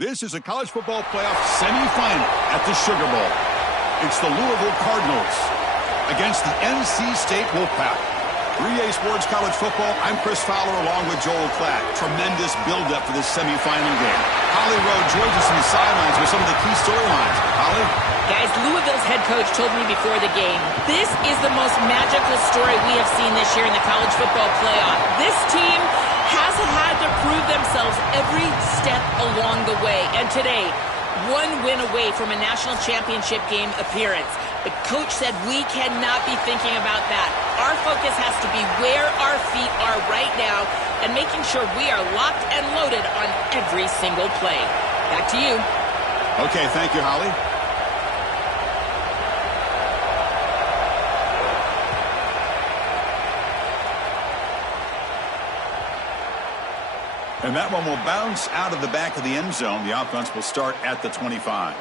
This is a college football playoff semifinal at the Sugar Bowl. It's the Louisville Cardinals against the NC State Wolfpack. 3A Sports College Football, I'm Chris Fowler along with Joel Klatt. Tremendous build-up for this semifinal game. Holly Rowe joins us on the sidelines with some of the key storylines. Holly? Guys, Louisville's head coach told me before the game, this is the most magical story we have seen this year in the college football playoff. This team has had to prove themselves every step along the way. And today, one win away from a national championship game appearance. The coach said we cannot be thinking about that. Our focus has to be where our feet are right now and making sure we are locked and loaded on every single play. Back to you. Okay, thank you, Holly. And that one will bounce out of the back of the end zone. The offense will start at the 25.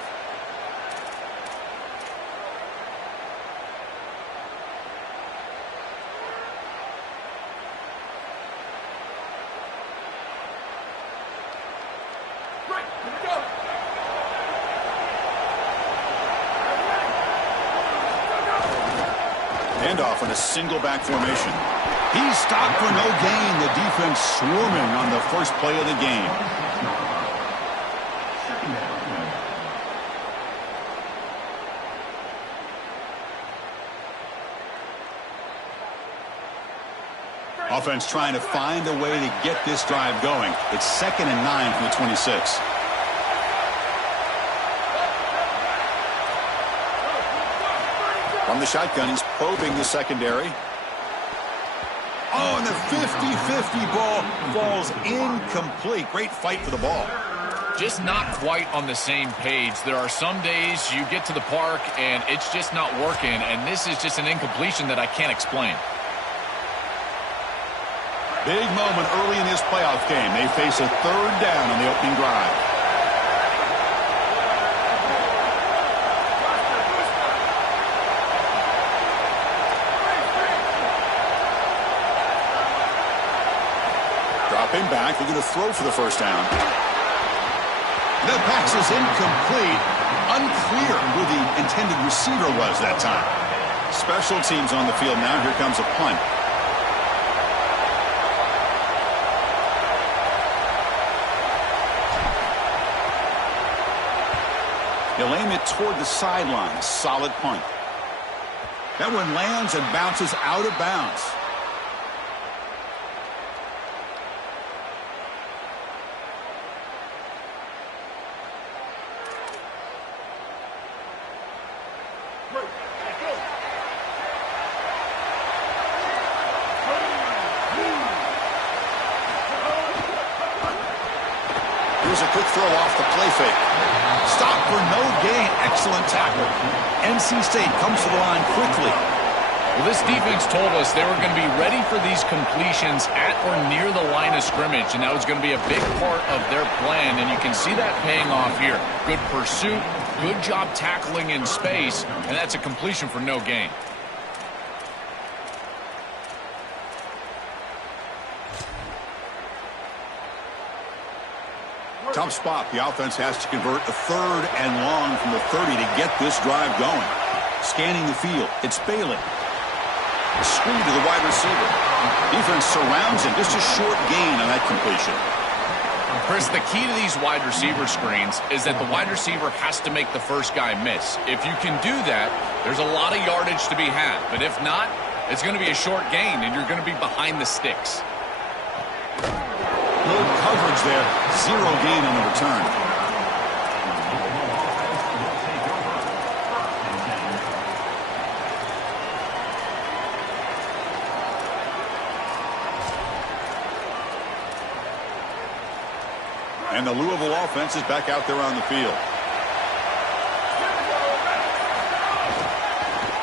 Handoff in a single back formation. He's stopped for no gain. The defense swarming on the first play of the game. Offense trying to find a way to get this drive going. It's 2nd and 9 from the 26. From the shotgun, he's probing the secondary. Oh, and the 50-50 ball falls incomplete. Great fight for the ball. Just not quite on the same page. There are some days you get to the park and it's just not working, and this is just an incompletion that I can't explain. Big moment early in this playoff game. They face a 3rd down on the opening drive. Dropping back, they're going to throw for the first down. The pass is incomplete. Unclear who the intended receiver was that time. Special teams on the field now. Here comes a punt. He'll aim it toward the sideline. Solid punt. That one lands and bounces out of bounds. Here's a quick throw off the play fake. Stop for no gain. Excellent tackle. NC State comes to the line quickly. Well, this defense told us they were going to be ready for these completions at or near the line of scrimmage, and that was going to be a big part of their plan, and you can see that paying off here. Good pursuit, good job tackling in space, and that's a completion for no gain. Tough spot. The offense has to convert a 3rd and long from the 30 to get this drive going. Scanning the field. It's Bailey. A screen to the wide receiver. Defense surrounds him. Just a short gain on that completion. Chris, the key to these wide receiver screens is that the wide receiver has to make the first guy miss. If you can do that, there's a lot of yardage to be had. But if not, it's going to be a short gain, and you're going to be behind the sticks. Good coverage there. 0 gain on the return. And the Louisville offense is back out there on the field.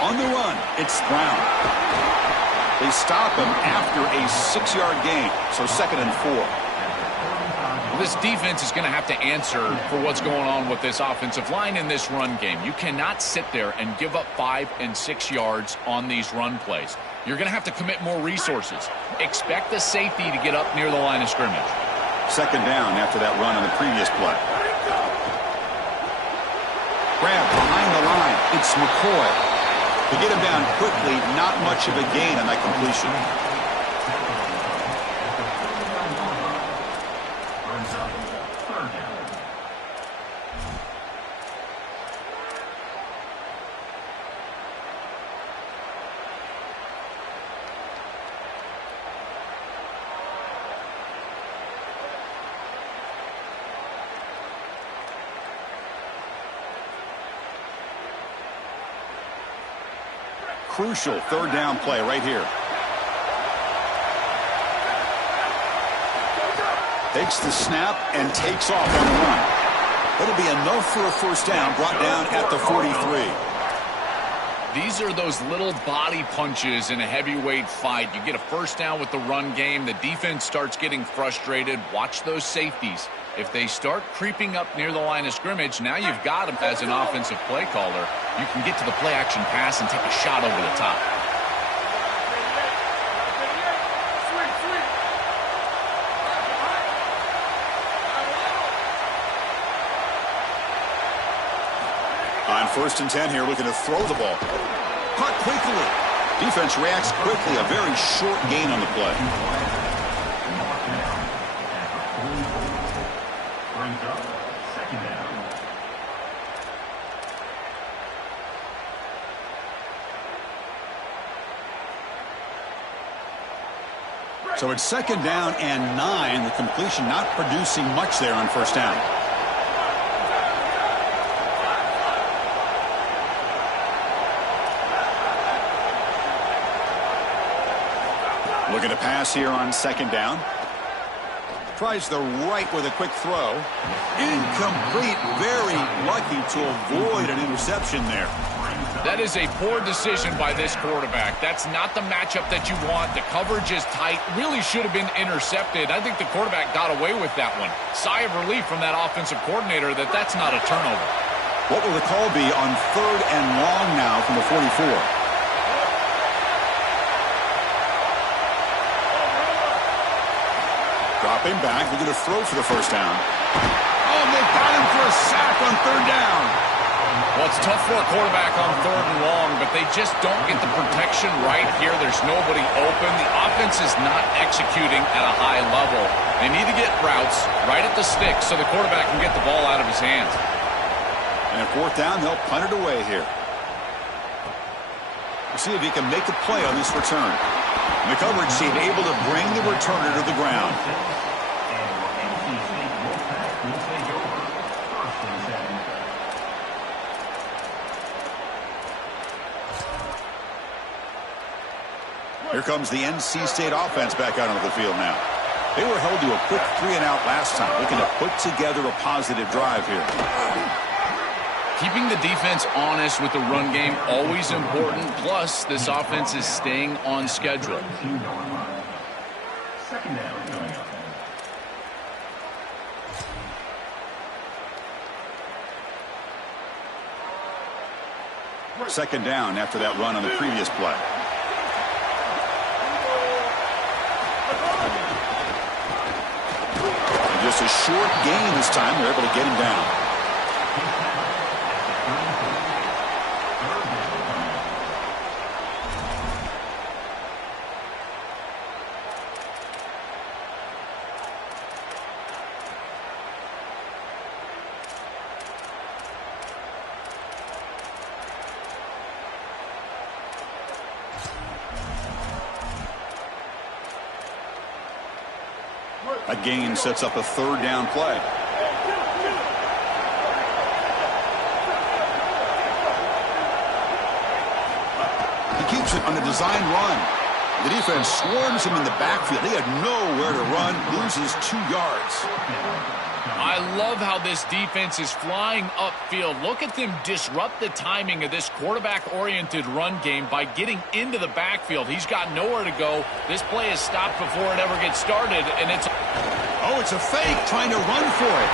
On the run, it's Brown. They stop him after a 6-yard gain, so 2nd and 4. This defense is going to have to answer for what's going on with this offensive line in this run game. You cannot sit there and give up 5 and 6 yards on these run plays. You're going to have to commit more resources. Expect the safety to get up near the line of scrimmage. 2nd down after that run on the previous play. Grab behind the line. It's McCoy. To get him down quickly, not much of a gain on that completion. Crucial third down play right here. Takes the snap and takes off on the run. It'll be enough for a first down, brought down at the 43. These are those little body punches in a heavyweight fight. You get a first down with the run game. The defense starts getting frustrated. Watch those safeties. If they start creeping up near the line of scrimmage, now you've got them as an offensive play caller. You can get to the play-action pass and take a shot over the top. On 1st and 10 here, looking to throw the ball. Caught quickly. Defense reacts quickly. A very short gain on the play. So it's 2nd down and 9. The completion not producing much there on 1st down. Looking to pass here on 2nd down. Tries the right with a quick throw. Incomplete. Very lucky to avoid an interception there. That is a poor decision by this quarterback. That's not the matchup that you want. The coverage is tight. Really should have been intercepted. I think the quarterback got away with that one. Sigh of relief from that offensive coordinator that that's not a turnover. What will the call be on 3rd and long now from the 44? Dropping back. They're going to throw for the first down. Oh, they got him for a sack on 3rd down. Well, it's tough for a quarterback on 3rd and long, but they just don't get the protection right here. There's nobody open. The offense is not executing at a high level. They need to get routes right at the stick so the quarterback can get the ball out of his hands. And at 4th down, they'll punt it away here. We'll see if he can make a play on this return. And the coverage team able to bring the returner to the ground. Here comes the NC State offense back out onto the field now. They were held to a quick 3-and-out last time, looking to put together a positive drive here. Keeping the defense honest with the run game, always important. Plus, this offense is staying on schedule. 2nd down. 2nd down after that run on the previous play. And just a short gain this time. They're able to get him down. A gain sets up a 3rd down play. He keeps it on a design run. The defense swarms him in the backfield. He had nowhere to run, loses 2 yards. I love how this defense is flying upfield. Look at them disrupt the timing of this quarterback-oriented run game by getting into the backfield. He's got nowhere to go. This play is stopped before it ever gets started, and it's... Oh, it's a fake, trying to run for it.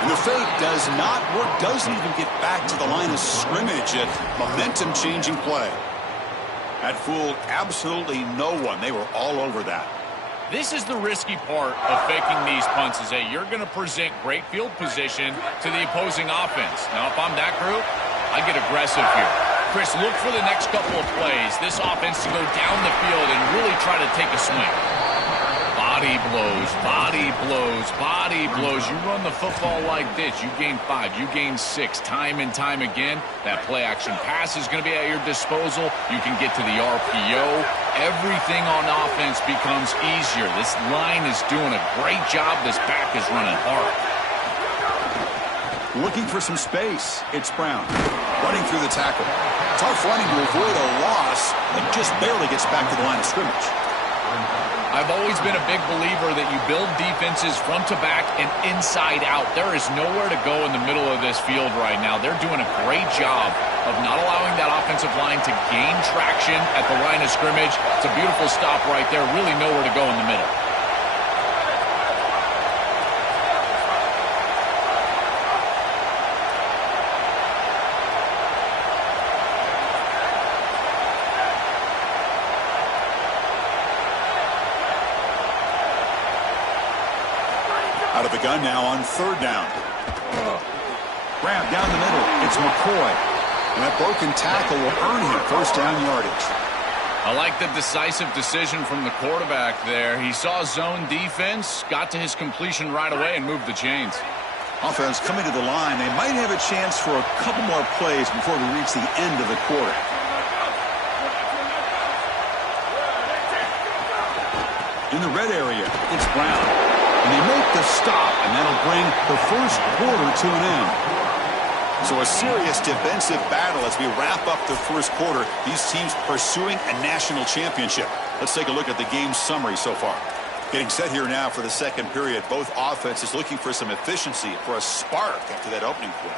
And the fake does not work, doesn't even get back to the line of scrimmage. A momentum-changing play. That fooled absolutely no one. They were all over that. This is the risky part of faking these punts is that you're going to present great field position to the opposing offense. Now, if I'm that group, I get aggressive here. Chris, look for the next couple of plays. This offense to go down the field and really try to take a swing. Body blows, body blows, body blows. You run the football like this, you gain 5, you gain 6, time and time again. That play action pass is going to be at your disposal. You can get to the RPO. Everything on offense becomes easier. This line is doing a great job. This back is running hard. Looking for some space. It's Brown. Running through the tackle. Tough running to avoid a loss, and just barely gets back to the line of scrimmage. I've always been a big believer that you build defenses front to back and inside out. There is nowhere to go in the middle of this field right now. They're doing a great job of not allowing that offensive line to gain traction at the line of scrimmage. It's a beautiful stop right there. Really nowhere to go in the middle. Out of the gun now on 3rd down. Grab down the middle. It's McCoy. And that broken tackle will earn him 1st down yardage. I like the decisive decision from the quarterback there. He saw zone defense, got to his completion right away, and moved the chains. Offense coming to the line. They might have a chance for a couple more plays before we reach the end of the quarter. In the red area, it's Brown. And they make the stop, and that'll bring the 1st quarter to an end. So a serious defensive battle as we wrap up the 1st quarter. These teams pursuing a national championship. Let's take a look at the game summary so far. Getting set here now for the 2nd period. Both offenses looking for some efficiency, for a spark after that opening quarter.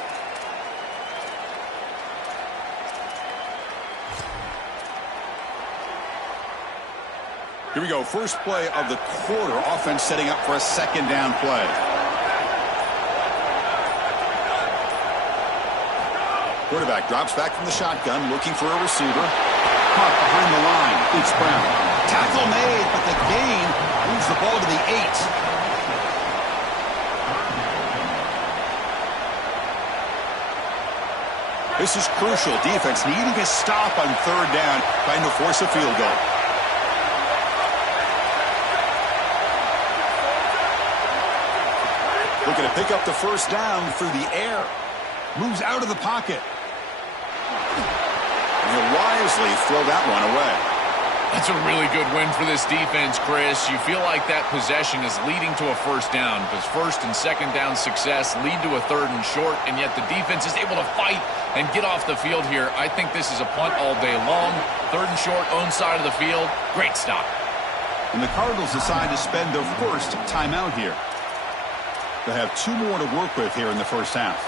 Here we go. First play of the quarter. Offense setting up for a 2nd down play. Quarterback drops back from the shotgun, looking for a receiver. Caught behind the line. It's Brown. Tackle made, but the gain moves the ball to the 8. This is crucial. Defense needing a stop on 3rd down, trying to force a field goal. Looking to pick up the 1st down through the air. Moves out of the pocket. And he'll wisely throw that one away. That's a really good win for this defense, Chris. You feel like that possession is leading to a 1st down because 1st and 2nd down success lead to a 3rd and short, and yet the defense is able to fight and get off the field here. I think this is a punt all day long. 3rd and short, own side of the field. Great stop. And the Cardinals decide to spend their 1st timeout here. They have 2 more to work with here in the 1st half.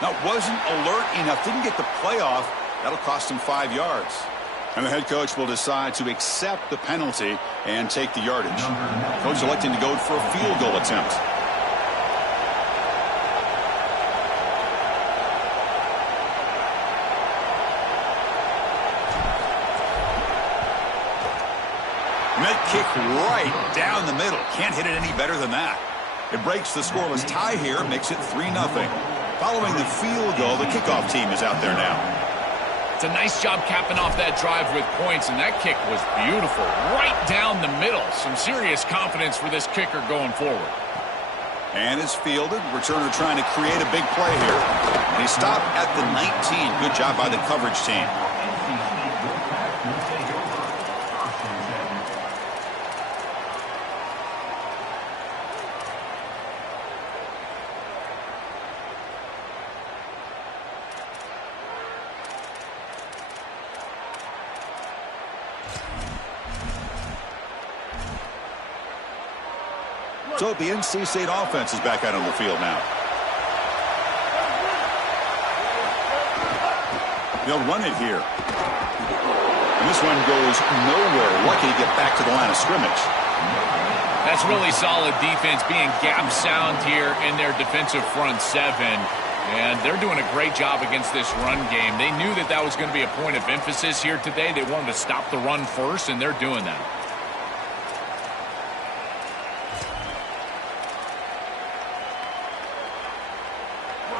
Now, wasn't alert enough, didn't get the play off. That'll cost him 5 yards. And the head coach will decide to accept the penalty and take the yardage. Coach electing to go for a field goal attempt. And that kick right down the middle. Can't hit it any better than that. It breaks the scoreless tie here, makes it 3-0. Following the field goal, the kickoff team is out there now. It's a nice job capping off that drive with points, and that kick was beautiful. Right down the middle. Some serious confidence for this kicker going forward. And it's fielded. Returner trying to create a big play here. And he stopped at the 19. Good job by the coverage team. So the NC State offense is back out on the field now. They'll run it here. And this one goes nowhere. Lucky to get back to the line of scrimmage. That's really solid defense, being gap sound here in their defensive front seven. And they're doing a great job against this run game. They knew that that was going to be a point of emphasis here today. They wanted to stop the run first, and they're doing that.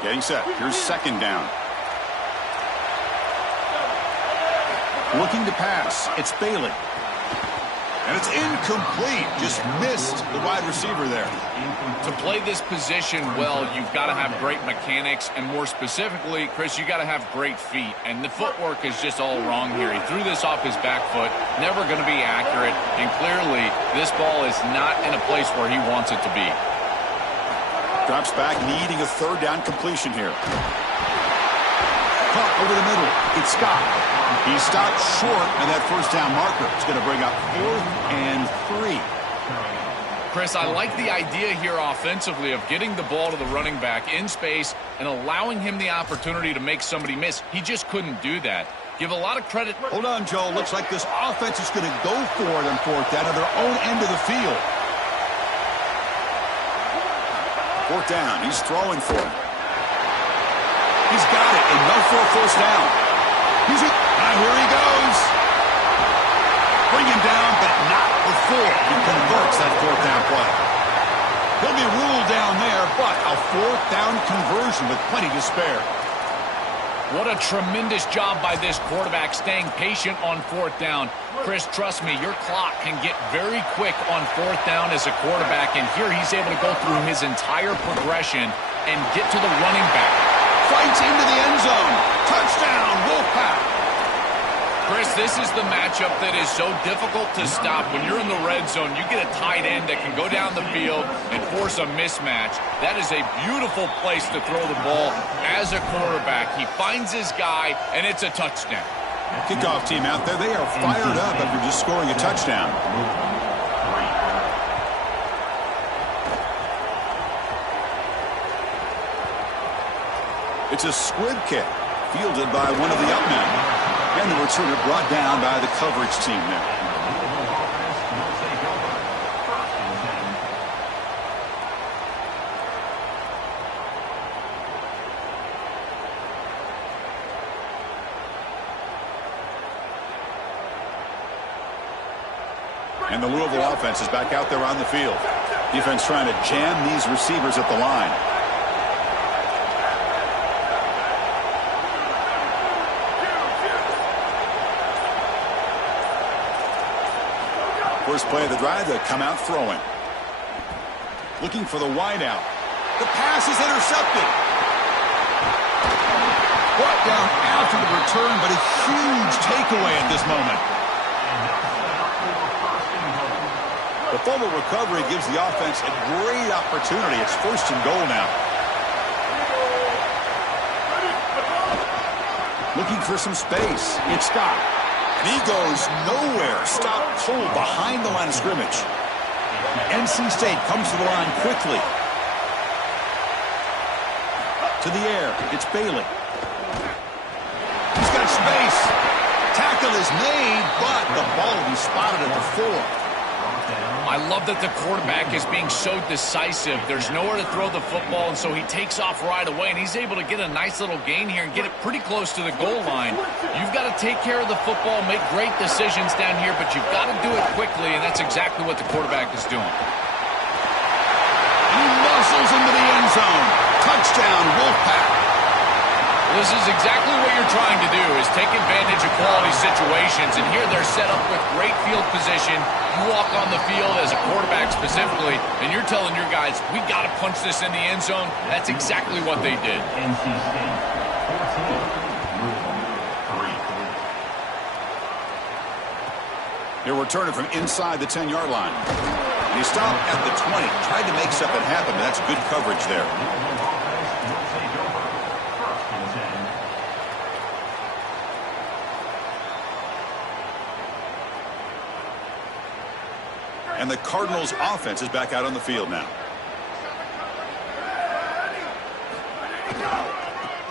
Getting set. Here's second down. Looking to pass. It's Bailey. And it's incomplete. Just missed the wide receiver there. To play this position well, you've got to have great mechanics, and more specifically, Chris, you got to have great feet. And the footwork is just all wrong here. He threw this off his back foot, never going to be accurate, and clearly this ball is not in a place where he wants it to be. Drops back, needing a third down completion here. Caught over the middle. It's Scott. He stopped short, and that first down marker is going to bring up 4th and 3. Chris, I like the idea here offensively of getting the ball to the running back in space and allowing him the opportunity to make somebody miss. He just couldn't do that. Give a lot of credit. Hold on, Joe. Looks like this offense is going to go for it on 4th down to their own end of the field. 4th down. He's throwing for it. He's got it. Enough for a first down. Here he goes. Bring him down, but not before he converts that 4th down play. He'll be ruled down there, but a 4th down conversion with plenty to spare. What a tremendous job by this quarterback staying patient on 4th down. Chris, trust me, your clock can get very quick on 4th down as a quarterback, and here he's able to go through his entire progression and get to the running back. Fights into the end zone. Touchdown, Wolfpack. Chris, this is the matchup that is so difficult to stop. When you're in the red zone, you get a tight end that can go down the field and force a mismatch. That is a beautiful place to throw the ball as a quarterback. He finds his guy, and it's a touchdown. Kickoff team out there, they are fired up after just scoring a touchdown. It's a squib kick, fielded by one of the up men. And the returner brought down by the coverage team there. And the Louisville offense is back out there on the field. Defense trying to jam these receivers at the line. First play of the drive, they come out throwing. Looking for the wideout. The pass is intercepted. Brought down after the return, but a huge takeaway at this moment. The fumble recovery gives the offense a great opportunity. It's 1st and goal now. Looking for some space. It's Scott. And he goes nowhere. Stop cold behind the line of scrimmage. NC State comes to the line quickly. To the air. It's Bailey. He's got space. Tackle is made, but the ball will be spotted at the 4. I love that the quarterback is being so decisive. There's nowhere to throw the football, and so he takes off right away, and he's able to get a nice little gain here and get it pretty close to the goal line. You've got to take care of the football, make great decisions down here, but you've got to do it quickly, and that's exactly what the quarterback is doing. He muscles into the end zone. Touchdown, Wolfpack. This is exactly what you're trying to do, is take advantage of quality situations. And here they're set up with great field position. You walk on the field as a quarterback specifically, and you're telling your guys, we got to punch this in the end zone. That's exactly what they did. NC State 14, Rule 3. They're returning from inside the 10-yard line. He stopped at the 20, tried to make something happen, but that's good coverage there. And the Cardinals' offense is back out on the field now.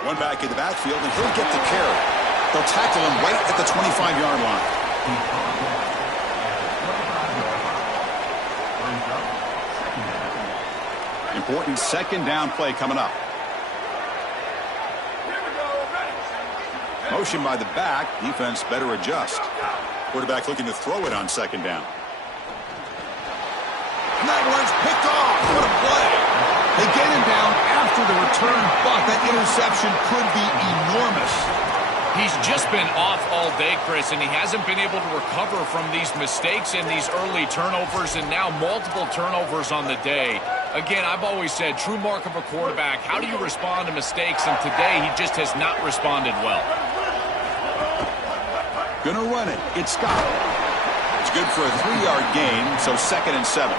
One back in the backfield, and he'll get the carry. They'll tackle him right at the 25-yard line. Important second down play coming up. Motion by the back. Defense better adjust. Quarterback looking to throw it on second down. And that one's picked off. What a play. They get him down after the return, but that interception could be enormous. He's just been off all day, Chris, and he hasn't been able to recover from these mistakes and these early turnovers, and now multiple turnovers on the day. Again, I've always said, true mark of a quarterback, how do you respond to mistakes? And today, he just has not responded well. Gonna run it. It's Scott. It's good for a 3-yard gain, so 2nd and 7.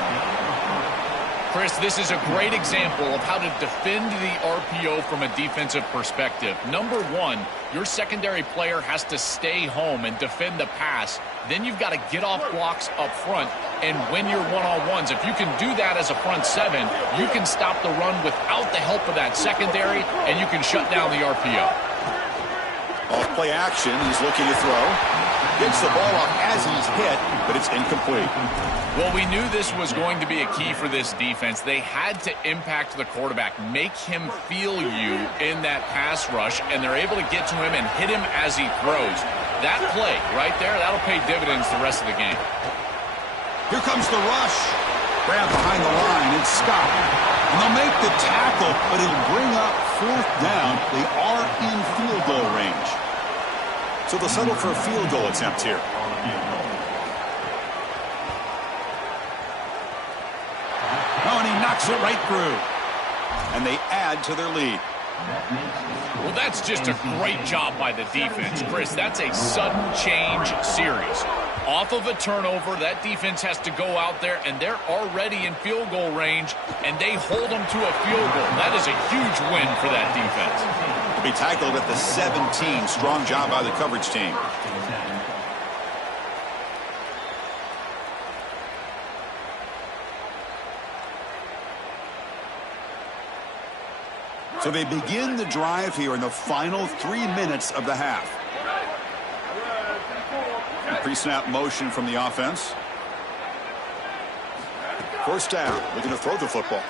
Chris, this is a great example of how to defend the RPO from a defensive perspective. Number one, your secondary player has to stay home and defend the pass. Then you've got to get off blocks up front and win your one-on-ones. If you can do that as a front seven, you can stop the run without the help of that secondary, and you can shut down the RPO. Off play action, he's looking to throw. Gets the ball off as he's hit, but it's incomplete. Well, we knew this was going to be a key for this defense. They had to impact the quarterback, make him feel you in that pass rush, and they're able to get to him and hit him as he throws. That play right there, that'll pay dividends the rest of the game. Here comes the rush. Grab behind the line, it's Scott. And they'll make the tackle, but it'll bring up 4th down. They are in field goal range. So they'll settle for a field goal attempt here. Oh, and he knocks it right through. And they add to their lead. Well, that's just a great job by the defense, Chris. That's a sudden change series. Off of a turnover, that defense has to go out there, and they're already in field goal range, and they hold them to a field goal. That is a huge win for that defense. To be tackled at the 17. Strong job by the coverage team. So they begin the drive here in the final 3 minutes of the half. Pre-snap motion from the offense. 1st down, looking to throw the football.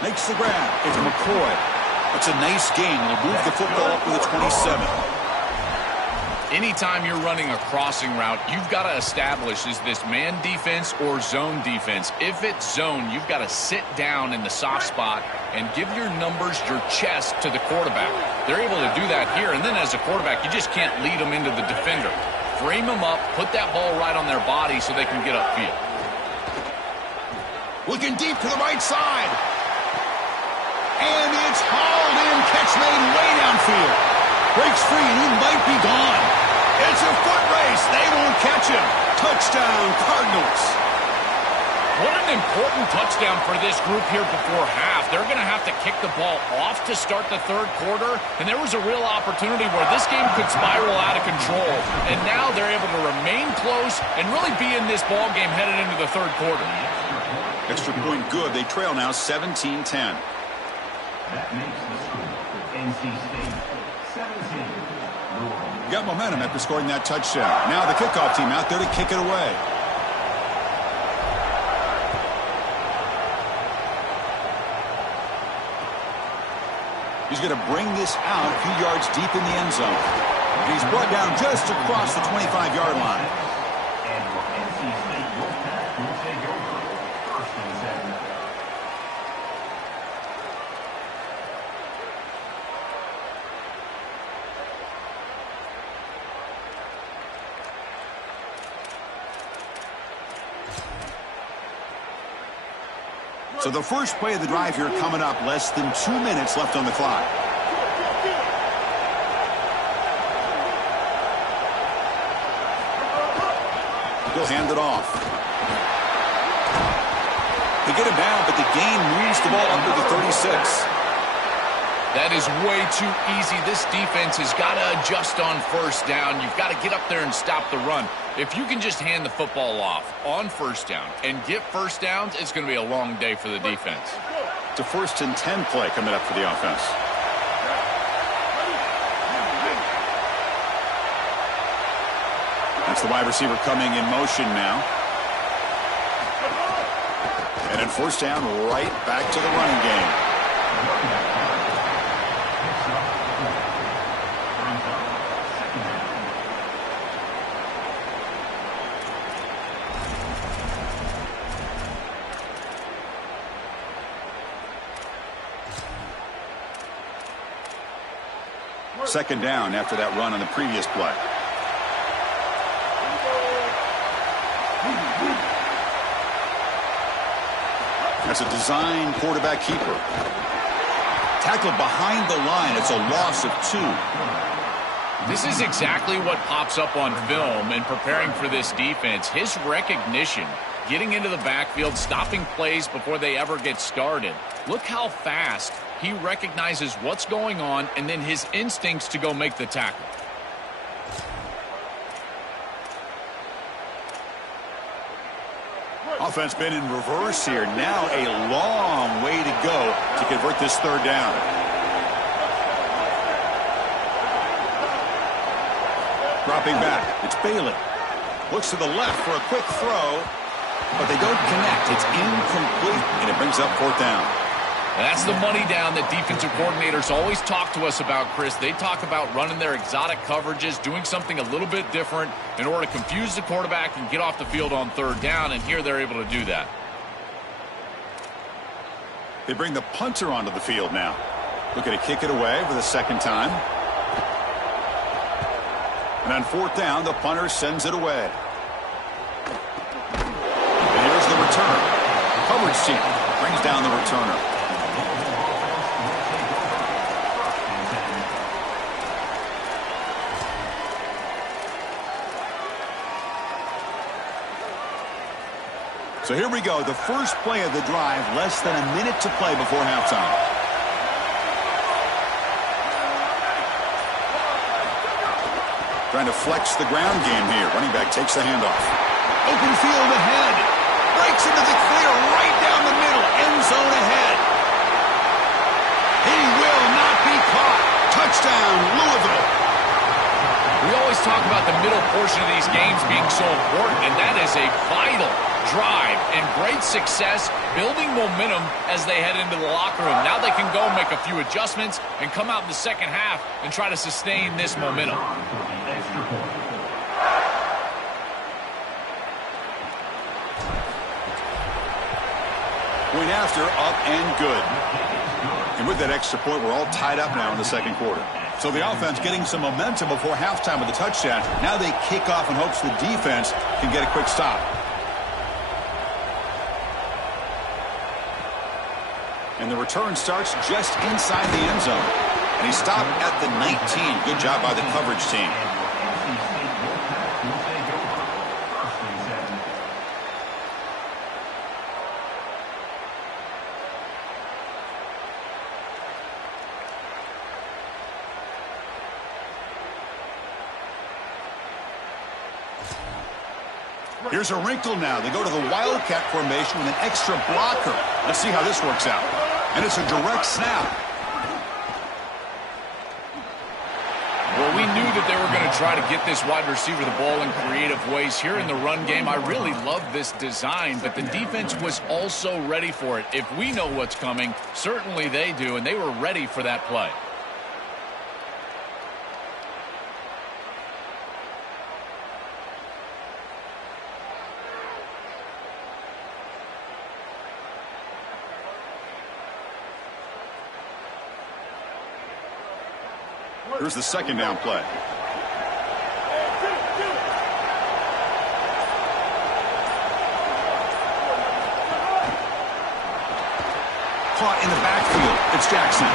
Makes the grab. It's McCoy. It's a nice gain. He'll move the football up to the 27. Anytime you're running a crossing route, you've got to establish, is this man defense or zone defense? If it's zone, you've got to sit down in the soft spot and give your numbers, your chest to the quarterback. They're able to do that here, and then as a quarterback, you just can't lead them into the defender. Frame them up, put that ball right on their body so they can get upfield. Looking deep to the right side. And it's hauled in. Catch made way downfield. Breaks free, and he might be gone. It's a foot race. They won't catch him. Touchdown, Cardinals. What an important touchdown for this group here before half. They're going to have to kick the ball off to start the 3rd quarter, and there was a real opportunity where this game could spiral out of control. And now they're able to remain close and really be in this ball game headed into the 3rd quarter. Extra point good. They trail now 17-10. That makes the score NC State 17. Got momentum after scoring that touchdown. Now the kickoff team out there to kick it away. He's going to bring this out a few yards deep in the end zone. He's brought down just across the 25-yard line. And NC State Wolfpack will take over 1st and 7. So the first play of the drive here coming up, less than 2 minutes left on the clock. He'll hand it off. They get him down, but the gain moves the ball under the 36. That is way too easy. This defense has got to adjust on 1st down. You've got to get up there and stop the run. If you can just hand the football off on 1st down and get 1st downs, it's going to be a long day for the defense. It's a 1st and 10 play coming up for the offense. The wide receiver coming in motion now. And in first down, right back to the running game. Second down after that run on the previous play. That's a design quarterback keeper. Tackled behind the line. It's a loss of 2. This is exactly what pops up on film in preparing for this defense. His recognition, getting into the backfield, stopping plays before they ever get started. Look how fast he recognizes what's going on and then his instincts to go make the tackle. Offense been in reverse here. Now a long way to go to convert this third down. Dropping back. It's Bailey. Looks to the left for a quick throw, but they don't connect. It's incomplete, and it brings up fourth down. That's the money down that defensive coordinators always talk to us about, Chris. They talk about running their exotic coverages, doing something a little bit different in order to confuse the quarterback and get off the field on third down, and here they're able to do that. They bring the punter onto the field now. Looking to kick it away for the second time. And on fourth down, the punter sends it away. And here's the return. Coverage team brings down the returner. So here we go, the first play of the drive, less than a minute to play before halftime. Trying to flex the ground game here. Running back takes the handoff. Open field ahead. Breaks into the clear right down the middle. End zone ahead. He will not be caught. Touchdown, Louisville. We always talk about the middle portion of these games being so important, and that is a vital drive and great success, building momentum as they head into the locker room. Now they can go make a few adjustments and come out in the second half and try to sustain this momentum. Point after, up and good. And with that extra point, we're all tied up now in the second quarter. So the offense getting some momentum before halftime with the touchdown. Now they kick off in hopes the defense can get a quick stop. And the return starts just inside the end zone. And he stopped at the 19. Good job by the coverage team. Here's a wrinkle now. They go to the Wildcat formation with an extra blocker. Let's see how this works out. And it's a direct snap. Well, we knew that they were going to try to get this wide receiver the ball in creative ways here in the run game. I really love this design, but the defense was also ready for it. If we know what's coming, certainly they do, and they were ready for that play. Here's the second down play. Caught in the backfield. It's Jackson.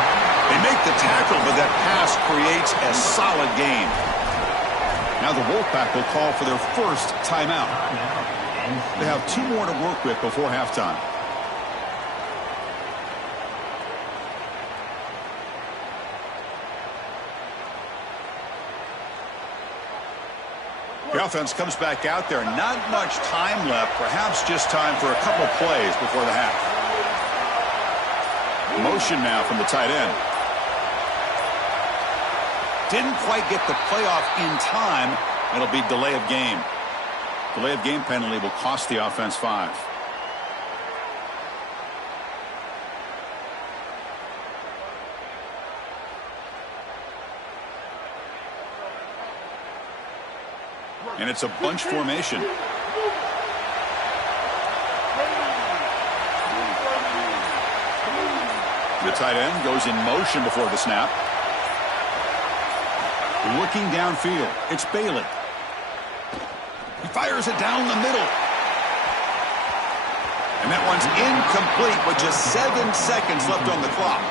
They make the tackle, but that pass creates a solid gain. Now the Wolfpack will call for their first timeout. They have 2 more to work with before halftime. The offense comes back out there. Not much time left. Perhaps just time for a couple plays before the half. Motion now from the tight end. Didn't quite get the playoff in time. It'll be delay of game. Delay of game penalty will cost the offense 5. And it's a bunch formation. The tight end goes in motion before the snap. Looking downfield, it's Bailey. He fires it down the middle. And that one's incomplete with just 7 seconds left on the clock.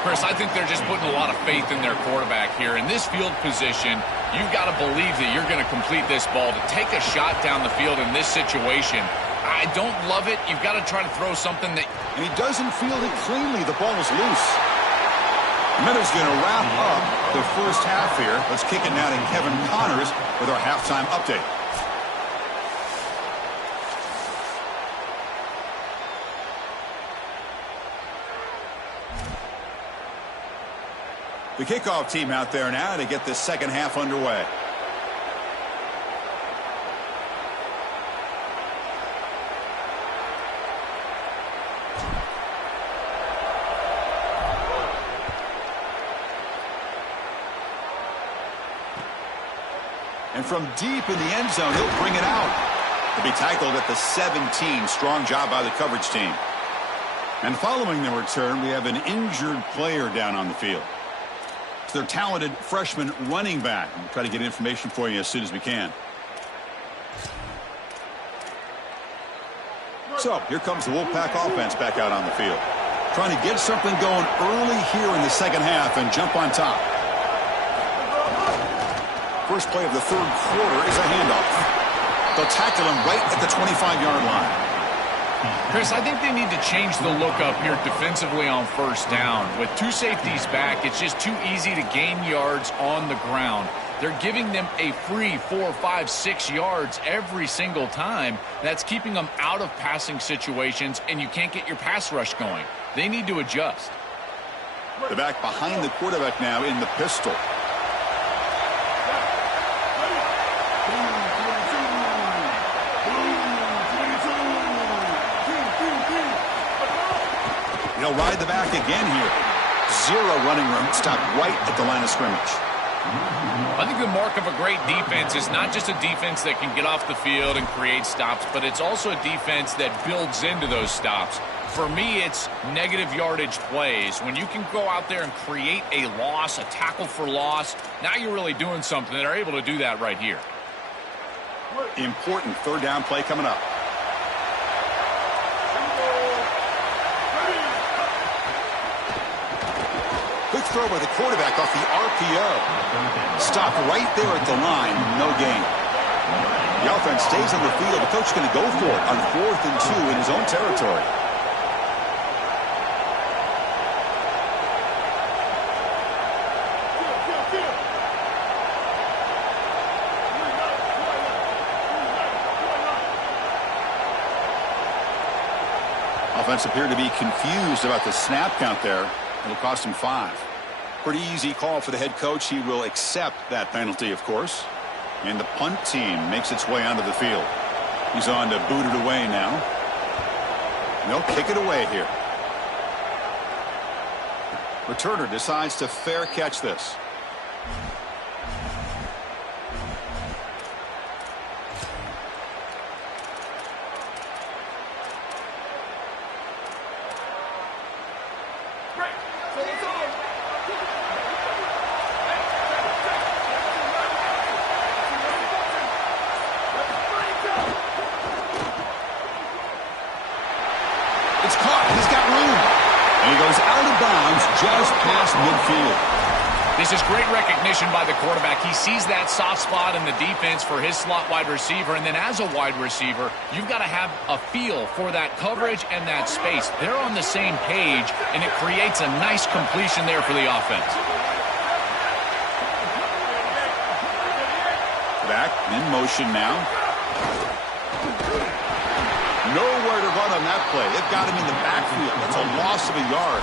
Chris, I think they're just putting a lot of faith in their quarterback here. In this field position, you've got to believe that you're going to complete this ball. To take a shot down the field in this situation, I don't love it. You've got to try to throw something that... And he doesn't field it cleanly. The ball is loose. Minutes going to wrap up the first half here. Let's kick it now to Kevin Connors with our halftime update. The kickoff team out there now to get this second half underway. And from deep in the end zone, he'll bring it out. He'll be tackled at the 17. Strong job by the coverage team. And following the return, we have an injured player down on the field. It's their talented freshman running back. We'll try to get information for you as soon as we can. So, here comes the Wolfpack offense back out on the field. Trying to get something going early here in the second half and jump on top. First play of the third quarter is a handoff. They'll tackle him right at the 25-yard line. Chris, I think they need to change the look up here defensively on first down. With 2 safeties back, it's just too easy to gain yards on the ground. They're giving them a free 4, 5, 6 yards every single time. That's keeping them out of passing situations, and you can't get your pass rush going. They need to adjust. The back behind the quarterback now in the pistol. He'll ride the back again here. 0 running room. Stopped right at the line of scrimmage. I think the mark of a great defense is not just a defense that can get off the field and create stops, but it's also a defense that builds into those stops. For me, it's negative yardage plays. When you can go out there and create a loss, a tackle for loss, now you're really doing something. They're able to do that right here. Important third down play coming up. Quick throw by the quarterback off the RPO. Stopped right there at the line. No gain. The offense stays on the field. The coach is going to go for it on 4th and 2 in his own territory. Offense appeared to be confused about the snap count there. It'll cost him 5. Pretty easy call for the head coach. He will accept that penalty, of course. And the punt team makes its way onto the field. He's on to boot it away now. And they'll kick it away here. Returner decides to fair catch this. It's caught. He's got room. And he goes out of bounds just past midfield. This is great recognition by the quarterback. He sees that soft spot in the defense for his slot wide receiver. And then as a wide receiver, you've got to have a feel for that coverage and that space. They're on the same page, and it creates a nice completion there for the offense. Back in motion now. Nowhere to run on that play. They've got him in the backfield. That's a loss of a yard.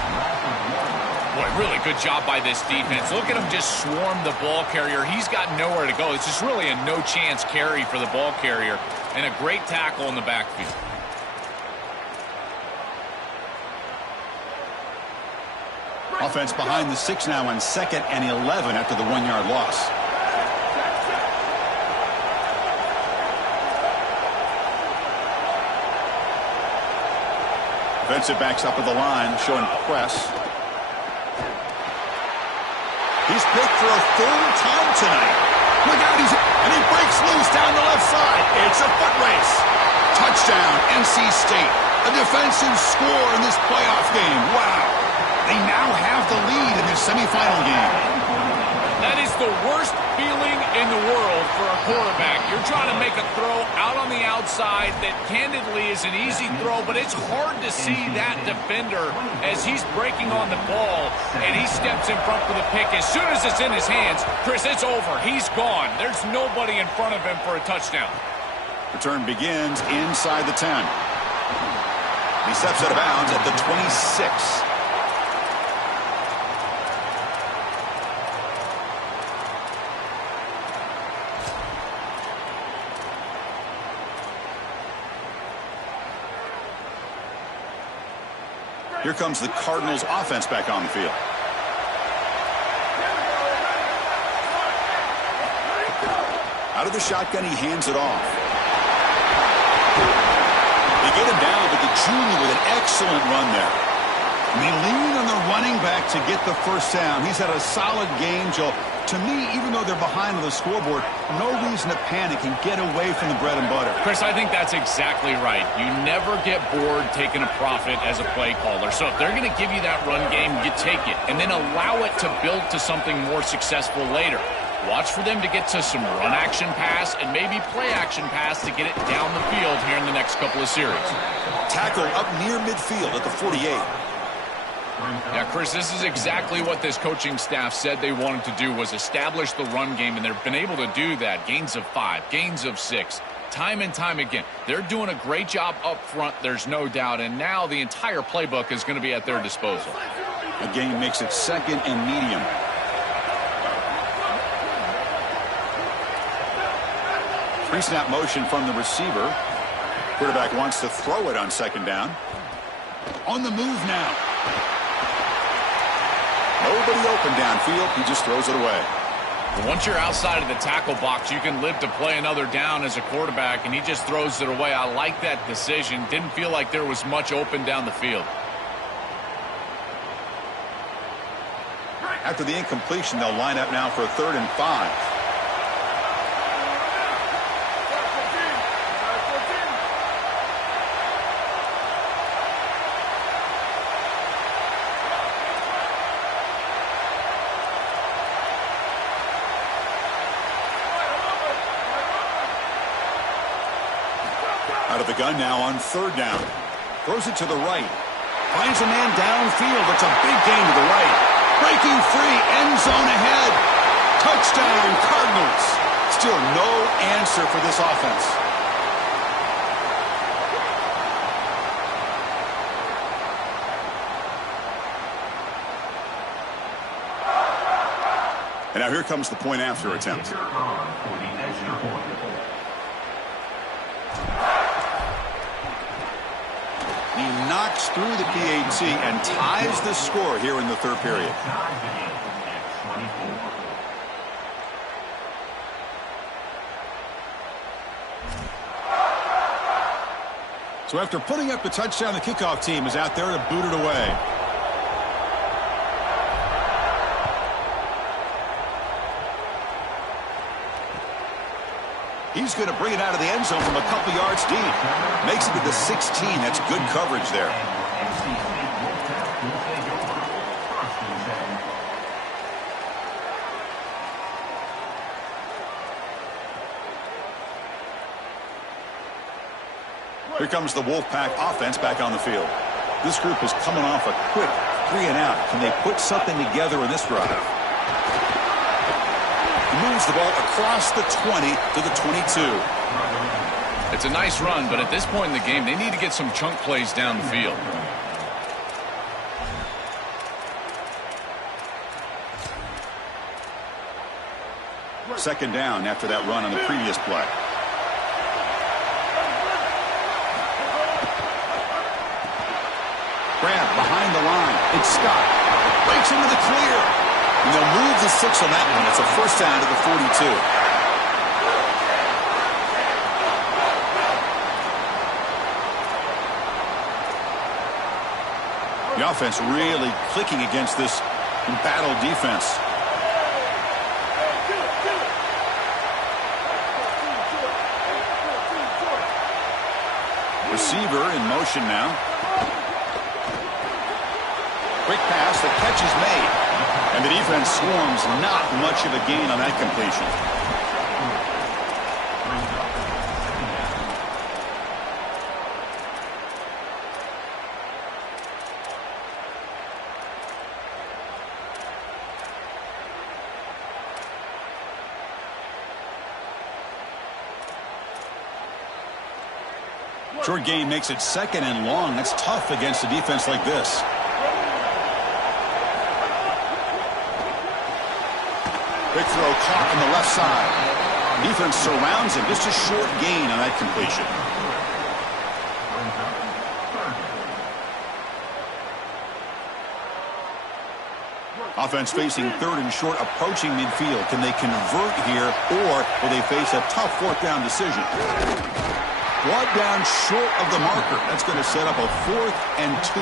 Boy, really good job by this defense. Look at him just swarm the ball carrier. He's got nowhere to go. It's just really a no-chance carry for the ball carrier, and a great tackle in the backfield. Offense behind the 6 now on 2nd and 11 after the 1-yard loss. Defensive backs up at the line, showing press. He's picked for a 3rd time tonight. Look out, and he breaks loose down the left side. It's a foot race. Touchdown, NC State. A defensive score in this playoff game. Wow. They now have the lead in this semifinal game. That is the worst feeling in the world for a quarterback. You're trying to make a throw out on the outside that candidly is an easy throw, but it's hard to see that defender as he's breaking on the ball, and he steps in front for the pick. As soon as it's in his hands, Chris, it's over. He's gone. There's nobody in front of him for a touchdown. Return begins inside the 10. He steps out of bounds at the 26. Here comes the Cardinals offense back on the field. Out of the shotgun, he hands it off. They get him down, but the junior with an excellent run there. And they lean on the running back to get the first down. He's had a solid game, Joe. To me, even though they're behind on the scoreboard, no reason to panic and get away from the bread and butter. Chris, I think that's exactly right. You never get bored taking a profit as a play caller. So if they're going to give you that run game, you take it. And then allow it to build to something more successful later. Watch for them to get to some run action pass and maybe play action pass to get it down the field here in the next couple of series. Tackle up near midfield at the 48. Yeah, Chris, this is exactly what this coaching staff said they wanted to do, was establish the run game, and they've been able to do that. Gains of 5, gains of 6, time and time again. They're doing a great job up front, there's no doubt, and now the entire playbook is going to be at their disposal. The game makes it 2nd and medium. Pre-snap motion from the receiver. Quarterback wants to throw it on 2nd down. On the move now. Nobody open downfield. He just throws it away. Once you're outside of the tackle box, you can live to play another down as a quarterback, and he just throws it away. I like that decision. Didn't feel like there was much open down the field. After the incompletion, they'll line up now for a 3rd and 5. Out of the gun now on 3rd down. Throws it to the right. Finds a man downfield. It's a big gain to the right. Breaking free. End zone ahead. Touchdown, Cardinals. Still no answer for this offense. And now here comes the point after attempt. He knocks through the PAT and ties the score here in the 3rd period. So after putting up the touchdown, the kickoff team is out there to boot it away. He's going to bring it out of the end zone from a couple yards deep. Makes it to the 16. That's good coverage there. Here comes the Wolfpack offense back on the field. This group is coming off a quick 3 and out. Can they put something together in this drive? He moves the ball across the 20 to the 22. It's a nice run, but at this point in the game, they need to get some chunk plays down the field. Second down after that run on the previous play. Grab behind the line. It's Scott. Breaks into the clear. And they'll move the 6 on that one. It's a first down to the 42. The offense really clicking against this embattled defense. Receiver in motion now. Quick pass, the catch is made. And the defense swarms, not much of a gain on that completion. Short gain makes it second and long. That's tough against a defense like this. Quick throw caught on the left side. Defense surrounds him. Just a short gain on that completion. Offense facing third and short, approaching midfield. Can they convert here, or will they face a tough fourth down decision? Brought down short of the marker. That's going to set up a 4th and 2.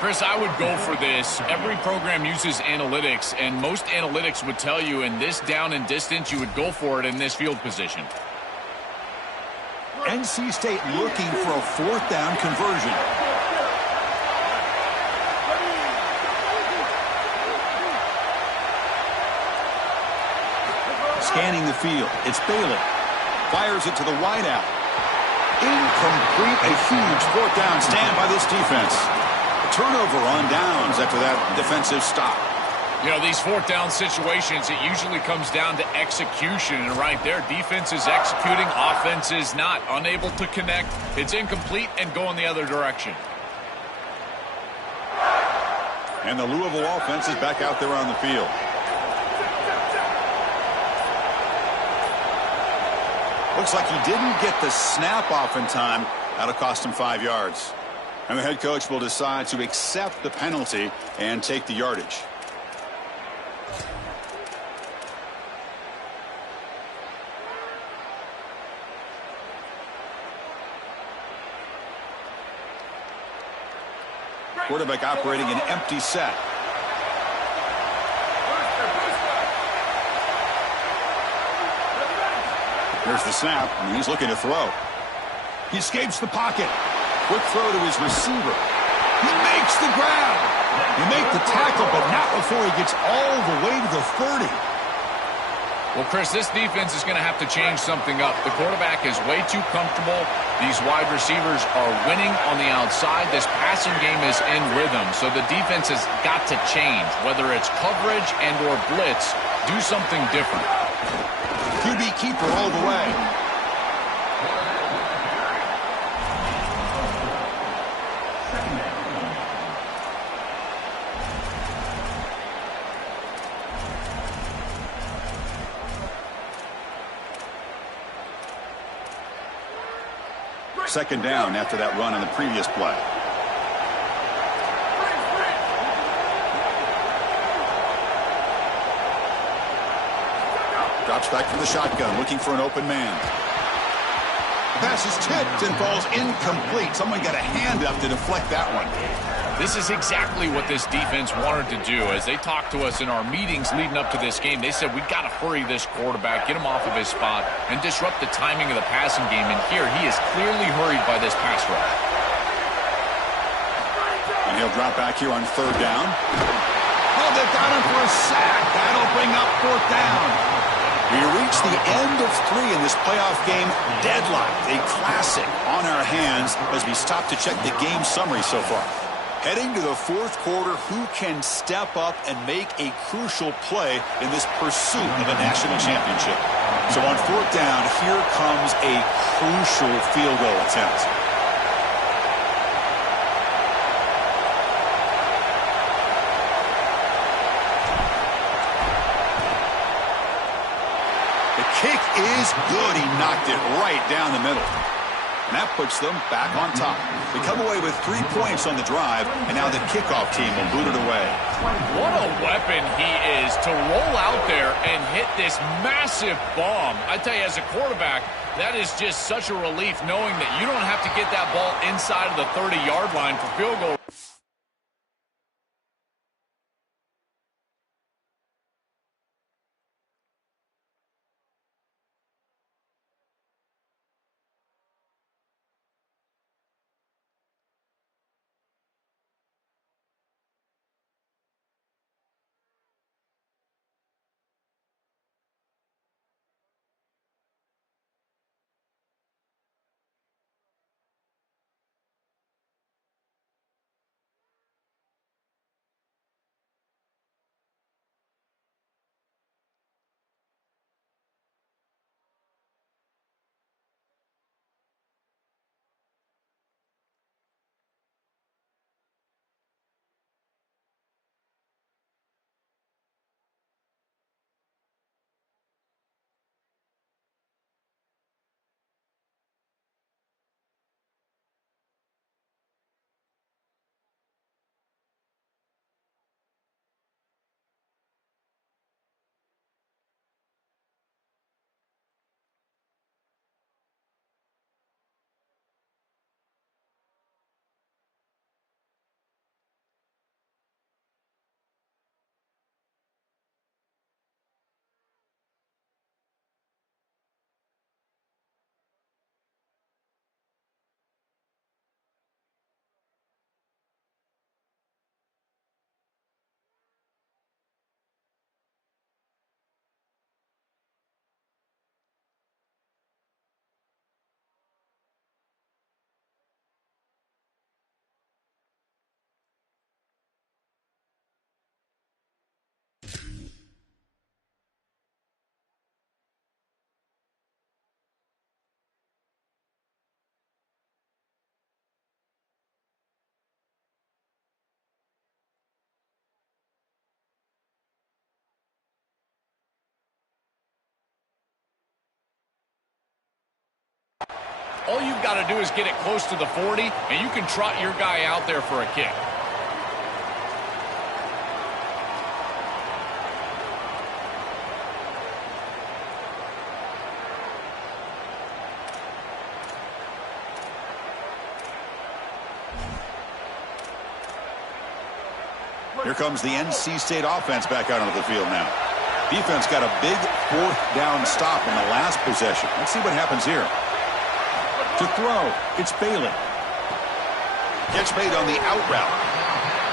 Chris, I would go for this. Every program uses analytics, and most analytics would tell you in this down and distance, you would go for it in this field position. NC State looking for a 4th down conversion. Scanning the field. It's Bailey. Fires it to the wideout. Incomplete. A huge 4th down stand by this defense. A turnover on downs after that defensive stop. You know, these 4th down situations, it usually comes down to execution. And right there, defense is executing, offense is not. Unable to connect. It's incomplete and going the other direction. And the Louisville offense is back out there on the field. Looks like he didn't get the snap off in time. That'll cost him 5 yards. And the head coach will decide to accept the penalty and take the yardage. Quarterback operating an empty set. Here's the snap, and he's looking to throw. He escapes the pocket. Quick throw to his receiver. He makes the grab. He makes the tackle, but not before he gets all the way to the 30. Well, Chris, this defense is going to have to change something up. The quarterback is way too comfortable. These wide receivers are winning on the outside. This passing game is in rhythm, so the defense has got to change. Whether it's coverage and or blitz, do something different. QB keeper all the way. Second down after that run on the previous play. Drops back from the shotgun, looking for an open man. Pass is tipped and falls incomplete. Someone got a hand up to deflect that one. This is exactly what this defense wanted to do. As they talked to us in our meetings leading up to this game, they said, we've got to hurry this quarterback, get him off of his spot, and disrupt the timing of the passing game. And here, he is clearly hurried by this pass rush. And he'll drop back here on 3rd down. Oh, they've got him for a sack. That'll bring up 4th down. We reach the end of 3 in this playoff game. Deadlocked, a classic on our hands as we stop to check the game summary so far. Heading to the 4th quarter, who can step up and make a crucial play in this pursuit of a national championship? So on 4th down, here comes a crucial field goal attempt. kick is good. He knocked it right down the middle. And that puts them back on top. They come away with 3 points on the drive, and now the kickoff team will boot it away. What a weapon he is to roll out there and hit this massive bomb. I tell you, as a quarterback, that is just such a relief knowing that you don't have to get that ball inside of the 30-yard line for field goal. All you've got to do is get it close to the 40, and you can trot your guy out there for a kick. Here comes the NC State offense back out onto the field now. Defense got a big 4th down stop in the last possession. Let's see what happens here. To throw, it's Bailey. Catch made on the out route.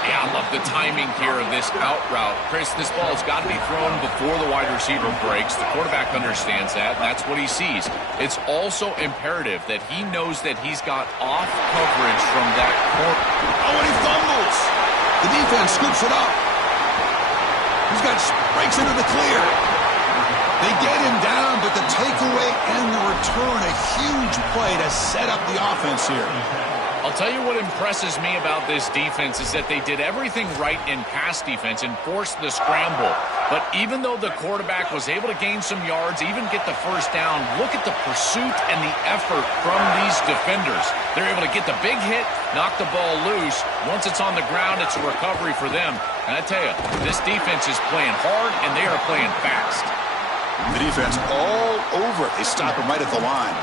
Yeah, I love the timing here of this out route. Chris, this ball's got to be thrown before the wide receiver breaks. The quarterback understands that, and that's what he sees. It's also imperative that he knows that he's got off coverage from that corner. Oh, and he fumbles. The defense scoops it up. He's got breaks into the clear. They get him down, but the takeaway and the return, a huge play to set up the offense here. I'll tell you what impresses me about this defense is that they did everything right in pass defense and forced the scramble. But even though the quarterback was able to gain some yards, even get the first down, look at the pursuit and the effort from these defenders. They're able to get the big hit, knock the ball loose. Once it's on the ground, it's a recovery for them. And I tell you, this defense is playing hard, and they are playing fast. The defense all over it. They stop him right at the line.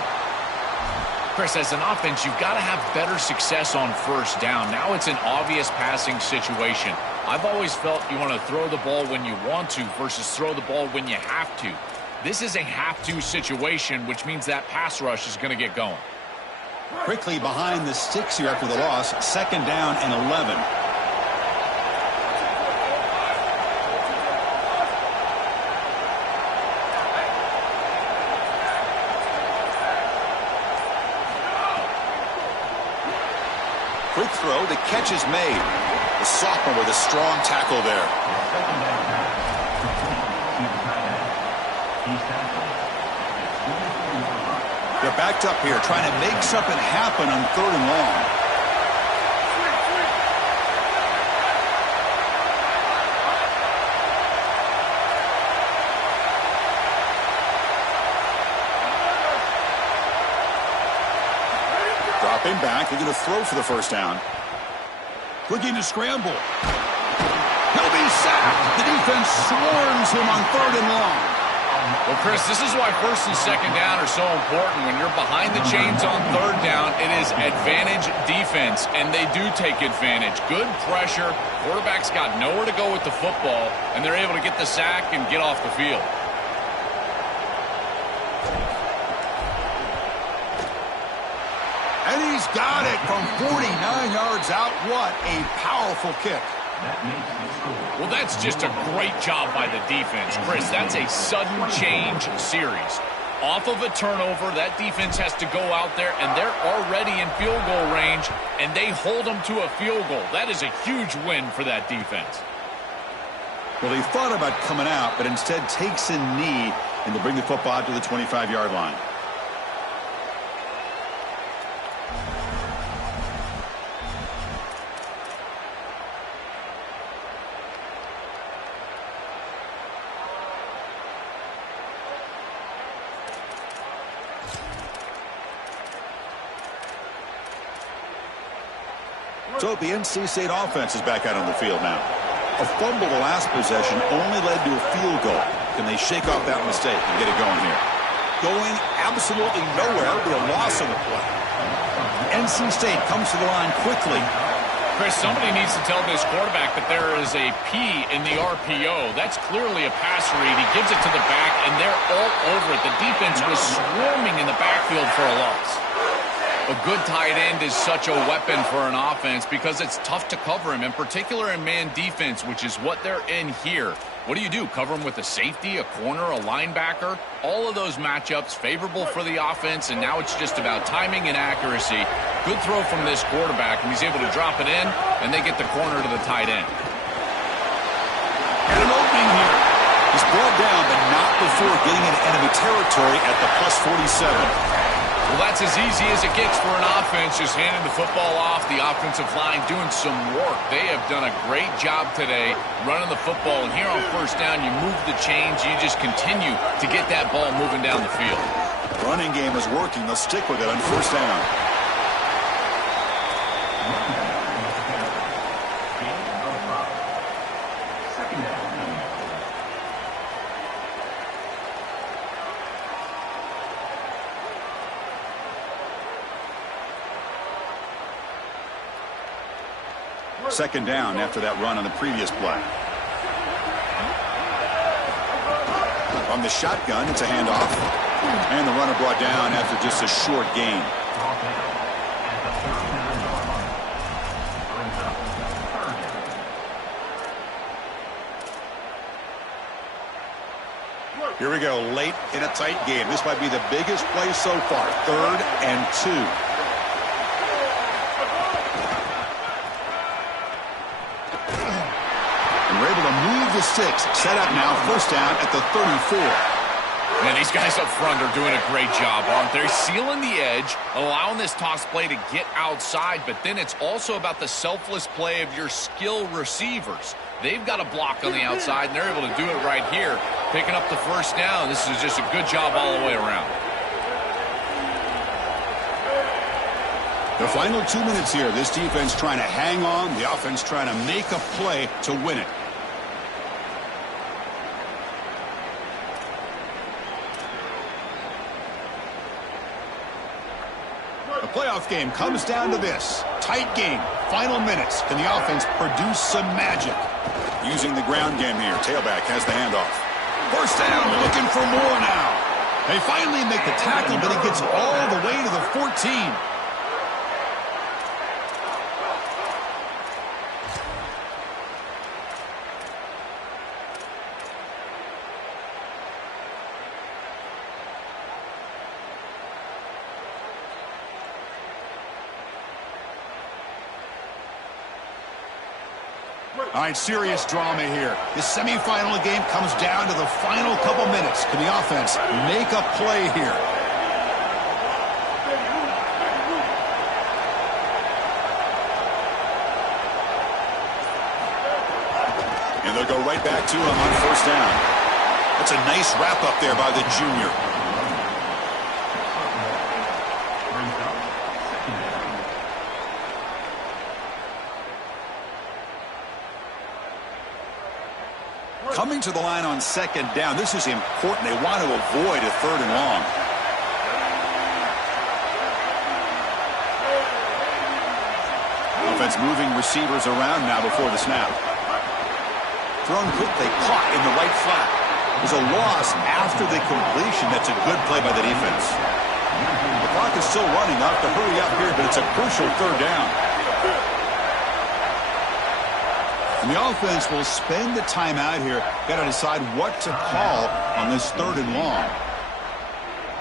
Chris, as an offense, you've got to have better success on first down. Now it's an obvious passing situation. I've always felt you want to throw the ball when you want to versus throw the ball when you have to. This is a have-to situation, which means that pass rush is going to get going. Quickly behind the sticks here after the loss. 2nd down and 11. Quick throw, the catch is made. The sophomore with a strong tackle there. They're backed up here, trying to make something happen on 3rd and long. Came back. They're going to throw for the first down. Looking to scramble. He'll be sacked. The defense swarms him on 3rd and long. Well, Chris, this is why 1st and 2nd down are so important. When you're behind the chains on 3rd down, it is advantage defense, and they do take advantage. Good pressure. Quarterback's got nowhere to go with the football, and they're able to get the sack and get off the field. And he's got it from 49 yards out. What a powerful kick. Well, that's just a great job by the defense. Chris, that's a sudden change series. Off of a turnover, that defense has to go out there, and they're already in field goal range, and they hold them to a field goal. That is a huge win for that defense. Well, he thought about coming out, but instead takes a knee and to bring the football out to the 25-yard line. So the NC State offense is back out on the field now. A fumble the last possession only led to a field goal. Can they shake off that mistake and get it going here? Going absolutely nowhere, but a loss on the play. NC State comes to the line quickly. Chris, somebody needs to tell this quarterback that there is a P in the RPO. That's clearly a pass read. He gives it to the back, and they're all over it. The defense was swarming in the backfield for a loss. A good tight end is such a weapon for an offense because it's tough to cover him, in particular in man defense, which is what they're in here. What do? Cover him with a safety, a corner, a linebacker? All of those matchups favorable for the offense, and now it's just about timing and accuracy. Good throw from this quarterback, and he's able to drop it in, and they get the corner to the tight end. And an opening here. He's brought down, but not before getting into enemy territory at the +47. Well, that's as easy as it gets for an offense, just handing the football off. The offensive line doing some work. They have done a great job today running the football. And here on 1st down, you move the chains. You just continue to get that ball moving down the field. Running game is working. They'll stick with it on 1st down. Second down after that run on the previous play. From the shotgun, it's a handoff. And the runner brought down after just a short gain. Here we go, late in a tight game. This might be the biggest play so far. 3rd and 2. We're able to move the sticks. Set up now, 1st down at the 34. Man, these guys up front are doing a great job, aren't they? Sealing the edge, allowing this toss play to get outside, but then it's also about the selfless play of your skill receivers. They've got a block on the outside, and they're able to do it right here, picking up the 1st down. This is just a good job all the way around. The final 2 minutes here. This defense trying to hang on. The offense trying to make a play to win it. The playoff game comes down to this. Tight game. Final minutes. Can the offense produce some magic? Using the ground game here. Tailback has the handoff. 1st down. Looking for more now. They finally make the tackle, but it gets all the way to the 14. All right, serious drama here. This semifinal game comes down to the final couple minutes. Can the offense make a play here? And they'll go right back to him on 1st down. That's a nice wrap up there by the junior. to the line on second down. This is important. They want to avoid a 3rd and long. Offense moving receivers around now before the snap. Thrown quickly, caught in the right flat. There's a loss after the completion. That's a good play by the defense. The clock is still running. Off to hurry up here, but it's a crucial 3rd down. And the offense will spend the time out here. Got to decide what to call on this 3rd and long.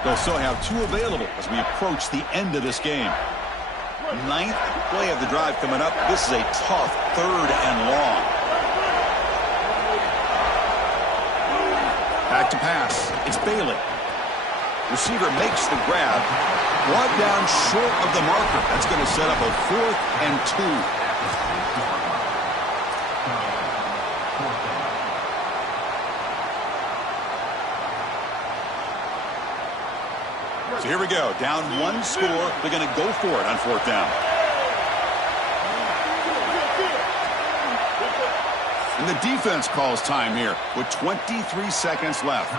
They'll still have 2 available as we approach the end of this game. 9th play of the drive coming up. This is a tough 3rd and long. Back to pass. It's Bailey. Receiver makes the grab. Brought down short of the marker. That's going to set up a 4th and 2. So here we go. Down 1 score. They're going to go for it on 4th down. And the defense calls time here with 23 seconds left.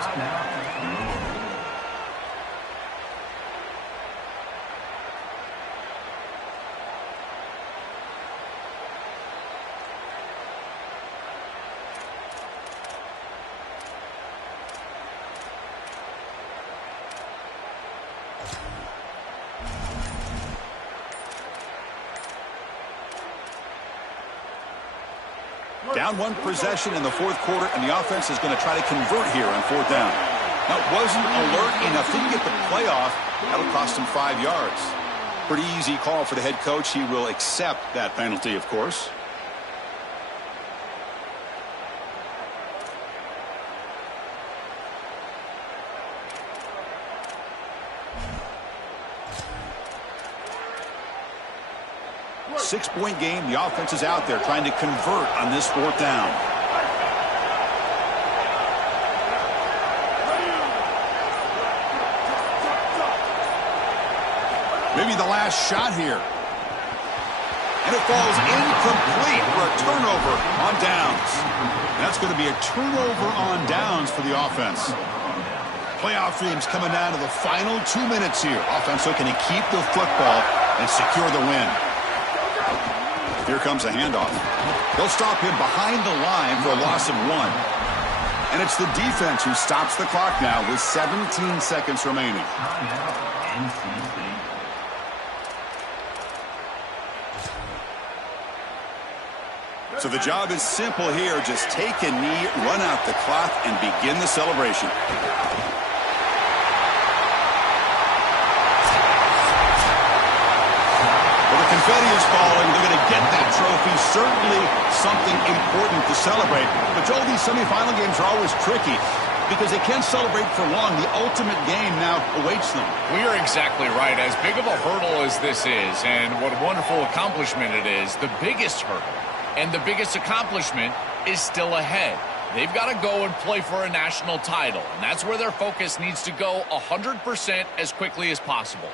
Down 1 possession in the 4th quarter, and the offense is going to try to convert here on 4th down. Now, it wasn't alert enough to get the playoff. That'll cost him 5 yards. Pretty easy call for the head coach. He will accept that penalty, of course. Six-point game. The offense is out there trying to convert on this 4th down. Maybe the last shot here. And it falls incomplete for a turnover on downs. That's going to be a turnover on downs for the offense. Playoff dreams coming down to the final 2 minutes here. Offense looking to keep the football and secure the win. Here comes a handoff. They'll stop him behind the line for a loss of 1. And it's the defense who stops the clock now with 17 seconds remaining. So the job is simple here. Just take a knee, run out the clock, and begin the celebration. Confetti is falling. They're going to get that trophy. Certainly something important to celebrate. But, Joel, these semifinal games are always tricky because they can't celebrate for long. The ultimate game now awaits them. We are exactly right. As big of a hurdle as this is, and what a wonderful accomplishment it is, the biggest hurdle and the biggest accomplishment is still ahead. They've got to go and play for a national title, and that's where their focus needs to go 100% as quickly as possible.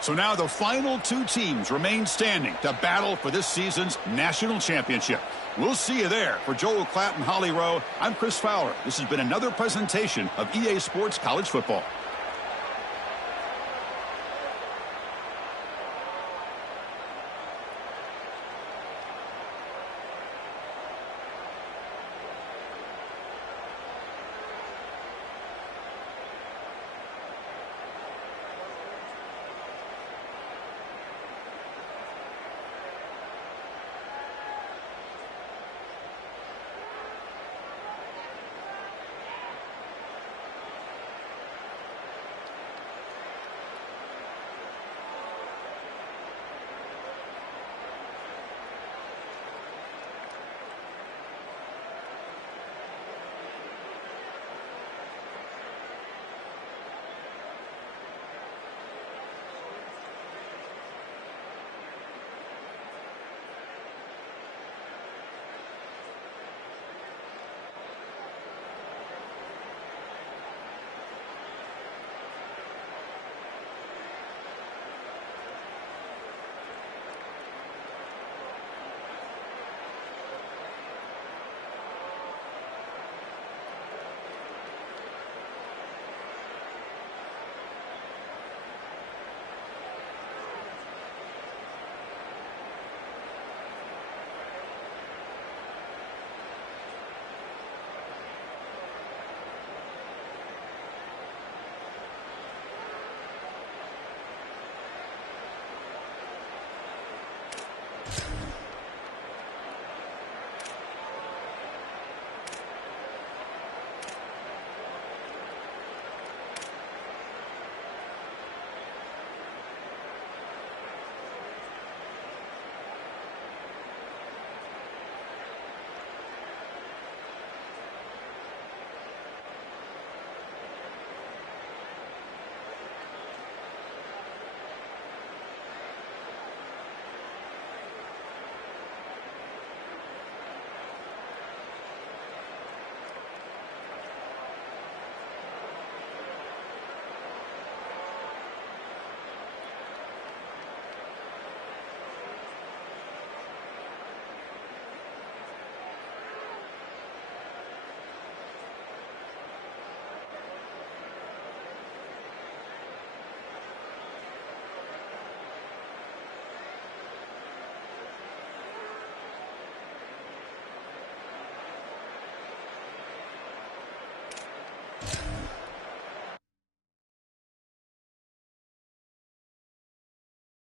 So now the final 2 teams remain standing to battle for this season's national championship. We'll see you there. For Joel Klatt and Holly Rowe, I'm Chris Fowler. This has been another presentation of EA Sports College Football.